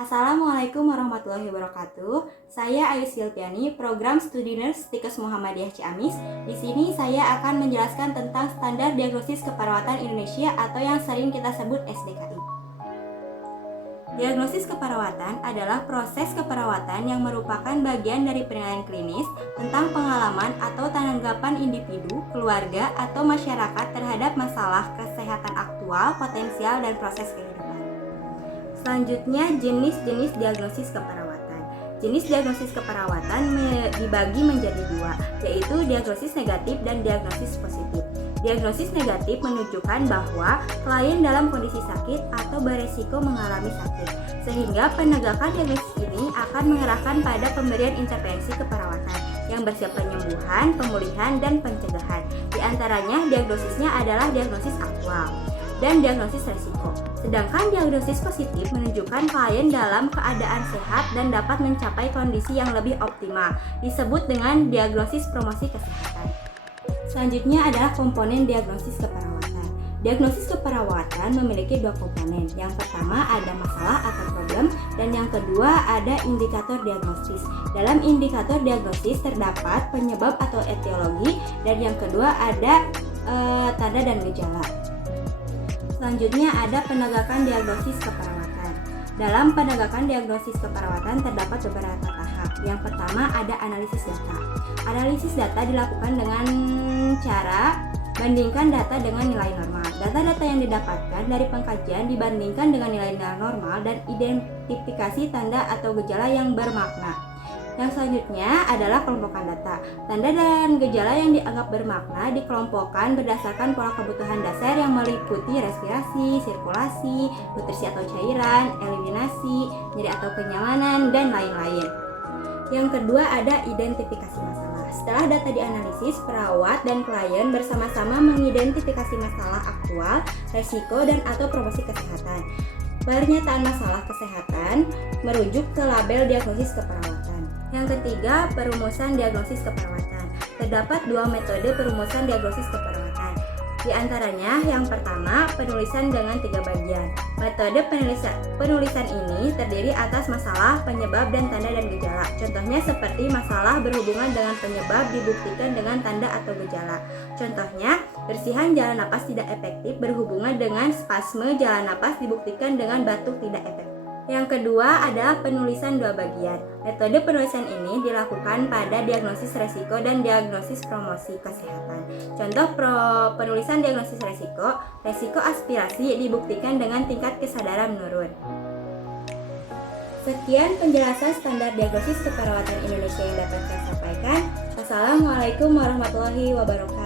Assalamualaikum warahmatullahi wabarakatuh. Saya Ayu Silviani, Program Studi Nurse Tikes Muhammadiyah Ciamis. Di sini saya akan menjelaskan tentang Standar Diagnosis Keperawatan Indonesia atau yang sering kita sebut SDKI. Diagnosis keperawatan adalah proses keperawatan yang merupakan bagian dari penilaian klinis tentang pengalaman atau tanggapan individu, keluarga, atau masyarakat terhadap masalah kesehatan aktual, potensial, dan proses kehidupan. Selanjutnya, jenis-jenis diagnosis keperawatan. Jenis diagnosis keperawatan dibagi menjadi dua, yaitu diagnosis negatif dan diagnosis positif. Diagnosis negatif menunjukkan bahwa klien dalam kondisi sakit atau beresiko mengalami sakit, sehingga penegakan diagnosis ini akan mengarahkan pada pemberian intervensi keperawatan yang bersifat penyembuhan, pemulihan, dan pencegahan. Di antaranya, diagnosisnya adalah diagnosis aktual dan diagnosis resiko. Sedangkan diagnosis positif menunjukkan klien dalam keadaan sehat dan dapat mencapai kondisi yang lebih optimal, disebut dengan diagnosis promosi kesehatan. Selanjutnya adalah komponen diagnosis keperawatan. Diagnosis keperawatan memiliki dua komponen. Yang pertama ada masalah atau problem, dan yang kedua ada indikator diagnosis. Dalam indikator diagnosis terdapat penyebab atau etiologi, dan yang kedua ada tanda dan gejala. Selanjutnya ada penegakan diagnosis keperawatan. Dalam penegakan diagnosis keperawatan terdapat beberapa tahap. Yang pertama ada analisis data. Analisis data dilakukan dengan cara bandingkan data dengan nilai normal. Data-data yang didapatkan dari pengkajian dibandingkan dengan nilai normal dan identifikasi tanda atau gejala yang bermakna. Yang selanjutnya adalah kelompokan data. Tanda dan gejala yang dianggap bermakna dikelompokkan berdasarkan pola kebutuhan dasar yang meliputi respirasi, sirkulasi, nutrisi atau cairan, eliminasi, nyeri atau kenyamanan, dan lain-lain. Yang kedua ada identifikasi masalah. Setelah data dianalisis, perawat dan klien bersama-sama mengidentifikasi masalah aktual, resiko, dan atau promosi kesehatan. Pernyataan masalah kesehatan merujuk ke label diagnosis keperawatan. Yang ketiga, perumusan diagnosis keperawatan. Terdapat dua metode perumusan diagnosis keperawatan. Di antaranya, yang pertama, penulisan dengan 3 bagian. Metode penulisan ini terdiri atas masalah, penyebab, dan tanda dan gejala. Contohnya seperti masalah berhubungan dengan penyebab dibuktikan dengan tanda atau gejala. Contohnya, bersihan jalan napas tidak efektif berhubungan dengan spasme jalan napas dibuktikan dengan batuk tidak efektif. Yang kedua adalah penulisan 2 bagian. Metode penulisan ini dilakukan pada diagnosis resiko dan diagnosis promosi kesehatan. Contoh penulisan diagnosis resiko aspirasi dibuktikan dengan tingkat kesadaran menurun. Sekian penjelasan standar diagnosis keperawatan Indonesia yang dapat saya sampaikan. Wassalamualaikum warahmatullahi wabarakatuh.